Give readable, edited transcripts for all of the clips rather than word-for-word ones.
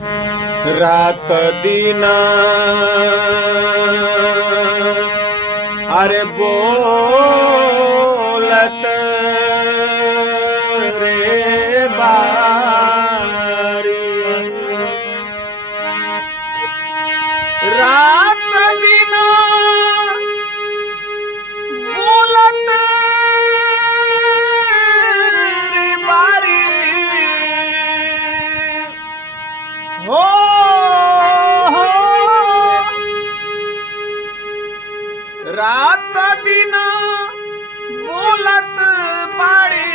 रात दिन अरे बोलत रे बारी, रात दिन बोलत रे बारी हो, रात दिन बोलत बाड़ी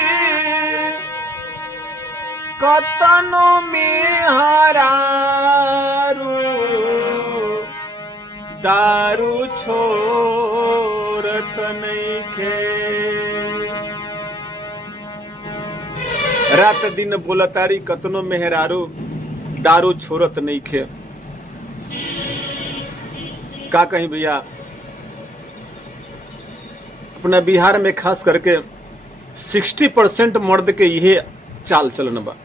कतनो में हरारू दारू छोड़त नइखे। रात दिन बोलतारी कतनो मेहरारू दारू छोड़त नइखे। का कहीं भैया, अपना बिहार में खास करके 60% मर्द के यही चाल चलन बा।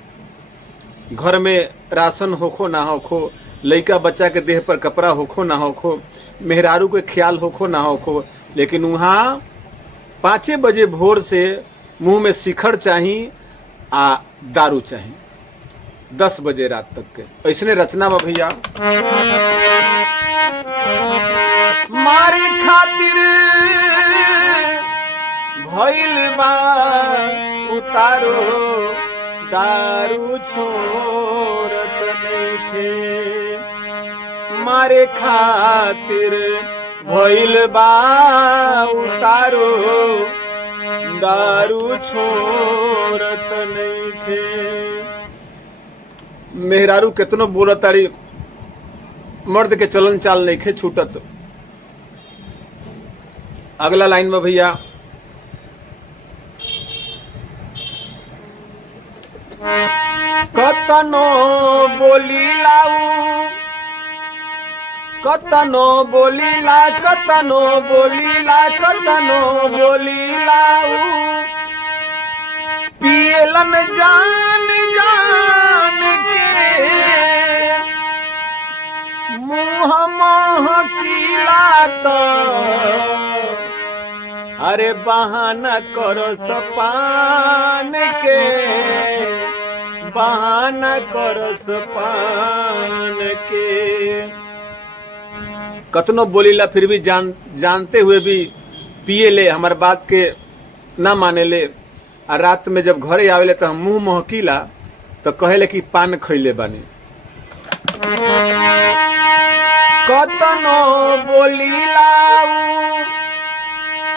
घर में राशन होखो ना होखो, लइका बच्चा के देह पर कपड़ा होखो ना होखो, मेहरारू के ख्याल होखो ना होखो, लेकिन वहाँ 5 बजे भोर से मुंह में शिखर चाही आ दारू चाही 10 बजे रात तक के। ऐसने रचना बा भैया। मारे खातिर भइल बा उतारो दारू छोड़त नइखे। मारे खातिर भइल बा उतारो दारू छोड़त नइखे। मेहरारू केतनो बोलतारी, मर्द के चलन चाल नइखे छूटत। अगला लाइन में भैया, कतनो बोलीलाऊ कतनो बोलीला कतनो बोलीला कतनो बोलीलाऊ, पियलन जान जान के मुँह महकीला तो अरे बहाना करो सपान के, बहाना करो सपान के। कतनो बोलीला फिर भी जानते हुए भी पिए ले, हमार बात के ना माने ले। आ रात में जब घरे आवेले तो हम मुंह महकीला तो कहेले कि पान खइले बानी। कतनो बोलीला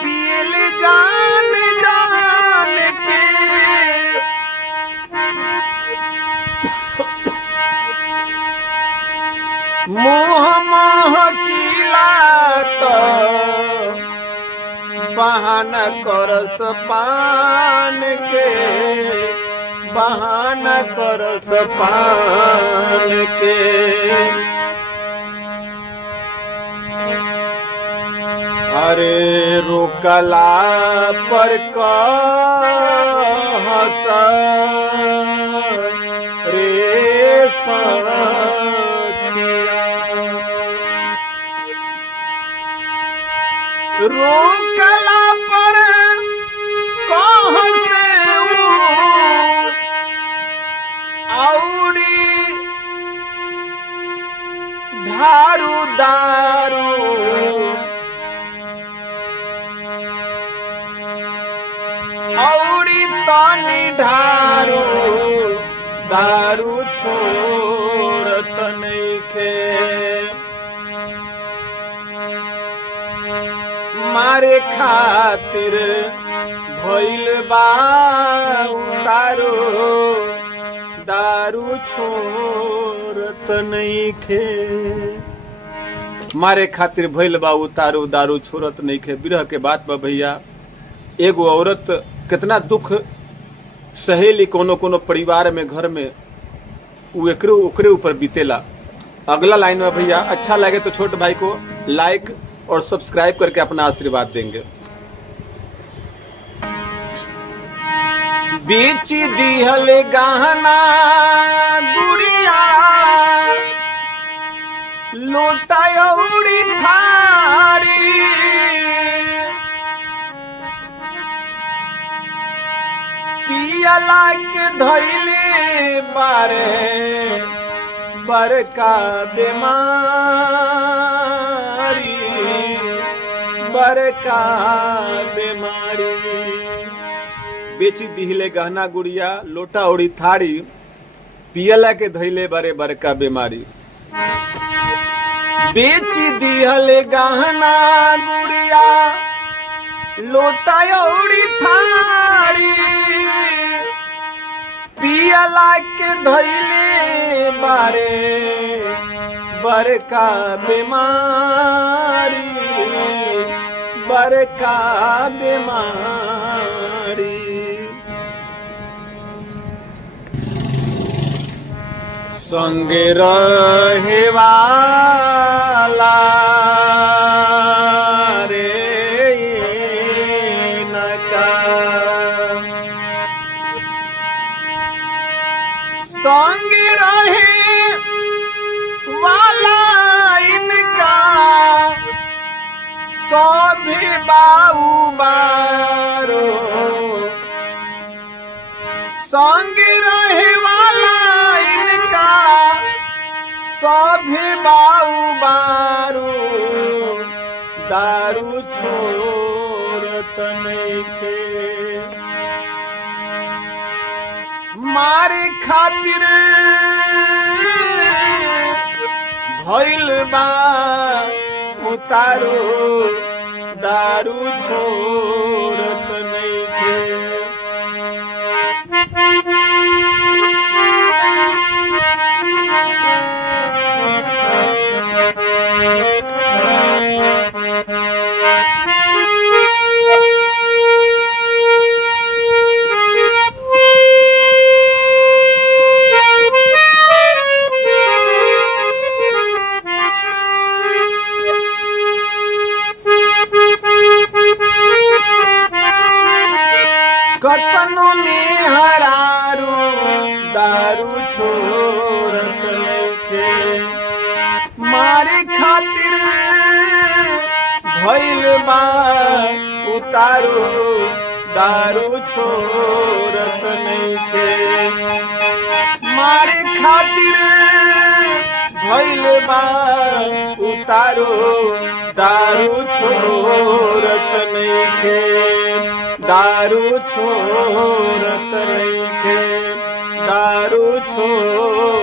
पियल जान जान के, मुँह महकीला तो बहाना करस पान के, बहाना करस पान के। अरे रोकला पर कहस रे सखिया, रोकला पर कहस औरी धारू दारू, औरी तानी ढारू दारू छोड़त नइखे। मारे खातिर भइल बा उतारो दारू छोड़त नइखे। मारे खातिर भइल बा उतारो दारू छोड़त नइखे। बिरह के बात बा भैया। एगो औरत कितना दुख सहेली कोनो कोनो परिवार में, घर में, उ एकरे ओकरे ऊपर बीतेला। अगला लाइन में भैया, अच्छा लगे तो छोटे भाई को लाइक और सब्सक्राइब करके अपना आशीर्वाद देंगे। बेच दिहल गहना गुड़िया पियला के धैले बारे बड़का बीमारी, बड़का बीमारी। बेची दिहले गहना गुड़िया लोटा उड़ी थारी, पियला के धैले बारे बड़का बीमारी। बेची दिहले गहना गुड़िया लोटा उड़ी थारी, पियला के धैले बारे बड़का बीमारी, बड़का बीमारी। संगे रहे वाला रे नका, संगे रहे वाला इनका सभी बाऊ बारो, संगे रहे वाला इनका सभी बाऊ बारो, दारू छोड़त नइखे। मारे खातिर भइल बा उतारो, दारू छोड़त नइखे। कतनो में हरारू दारू छोड़त नइखे। मारे खातिर भइल बा उतारू, दारू छोड़त नइखे। मारे खातिर भइल बा उतारू, दारू छोड़त नइखे। दारू छोड़त नइखे, दारू छोड़